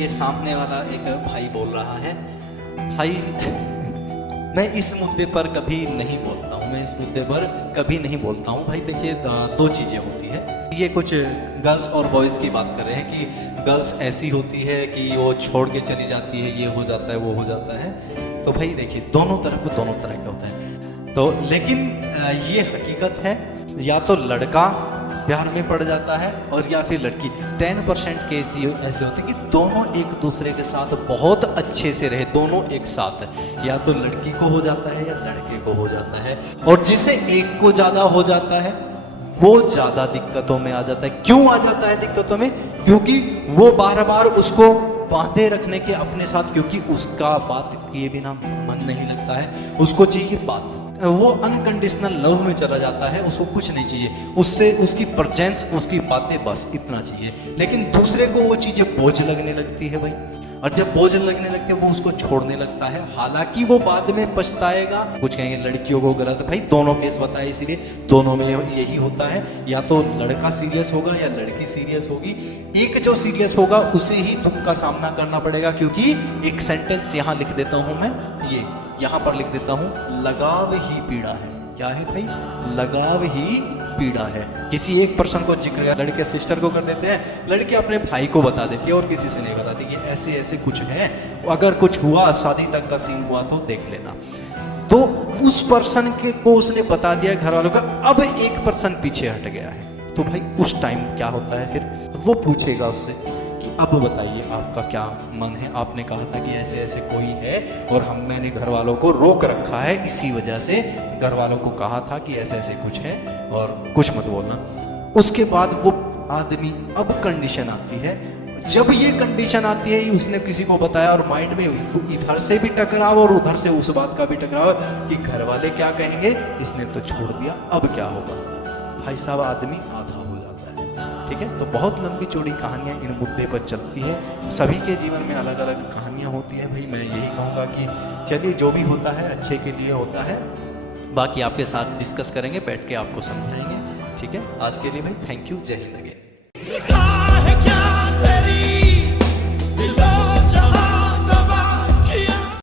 ये सामने वाला एक भाई बोल रहा है, भाई मैं इस मुद्दे पर कभी नहीं बोलता हूँ, मैं इस मुद्दे पर कभी नहीं बोलता हूँ। भाई देखिए, दो चीज़ें होती है। ये कुछ गर्ल्स और बॉयज़ की बात कर रहे हैं कि गर्ल्स ऐसी होती है कि वो छोड़ के चली जाती है, ये हो जाता है, वो हो जाता है। तो भाई देखिए, दोनों तरह का होता है। तो लेकिन ये हकीकत है, या तो लड़का प्यार में पड़ जाता है और या फिर लड़की। 10% केस ऐसे होते हैं कि दोनों एक दूसरे के साथ बहुत अच्छे से रहे, दोनों एक साथ, या तो लड़की को हो जाता है या लड़के को हो जाता है। और जिसे एक को ज़्यादा हो जाता है वो ज़्यादा दिक्कतों में आ जाता है। क्यों आ जाता है दिक्कतों में? क्योंकि वो बार बार उसको बांधे रखने के अपने साथ, क्योंकि उसका बात किए बिना मन नहीं लगता है, उसको चाहिए बात। वो अनकंडीशनल लव में चला जाता है, उसको कुछ नहीं चाहिए, उससे उसकी प्रेजेंस, उसकी बातें, बस इतना चाहिए। लेकिन दूसरे को वो चीज़ें बोझ लगने लगती है भाई, और जब बोझ लगने लगते हैं वो उसको छोड़ने लगता है। हालांकि वो बाद में पछताएगा। कुछ कहेंगे लड़कियों को गलत, भाई दोनों केस बताए, इसीलिए दोनों में यही होता है, या तो लड़का सीरियस होगा या लड़की सीरियस होगी। एक जो सीरियस होगा उसे ही दुख का सामना करना पड़ेगा, क्योंकि एक सेंटेंस यहाँ लिख देता हूँ मैं, ये यहाँ पर लिख देता हूँ, लगाव ही पीड़ा है। क्या है भाई? लगाव ही पीड़ा है। किसी एक पर्सन को जिक्र, लड़के सिस्टर को कर देते हैं, लड़के अपने भाई को बता देती है और किसी से नहीं बताती कि ऐसे ऐसे कुछ है, अगर कुछ हुआ, शादी तक का सीन हुआ तो देख लेना। तो उस पर्सन के को उसने बता दिया घर वालों का, अब एक पर्सन पीछे हट गया है, तो भाई उस टाइम क्या होता है फिर? वो पूछेगा उससे कि अब बताइए आपका क्या मन है, आपने कहा था कि ऐसे ऐसे कोई है और मैंने घर वालों को रोक रखा है, इसी वजह से घर वालों को कहा था कि ऐसे ऐसे कुछ है और कुछ मत बोलना। उसके बाद वो आदमी, अब कंडीशन आती है, जब ये कंडीशन आती है, उसने किसी को बताया और माइंड में इधर से भी टकराव और उधर से उस बात का भी टकराव कि घर वाले क्या कहेंगे, इसने तो छोड़ दिया, अब क्या होगा? भाई साहब, आदमी आधा हो जाता है। ठीक है, तो बहुत लंबी चौड़ी कहानियाँ इन मुद्दे पर चलती है। सभी के जीवन में अलग अलग कहानियाँ होती हैं। भाई मैं यही कहूँगा कि चलिए, जो भी होता है अच्छे के लिए होता है, बाकी आपके साथ डिस्कस करेंगे, बैठ के आपको समझाएंगे। ठीक है, आज के लिए भाई थैंक यू, जय हिंद अगेन।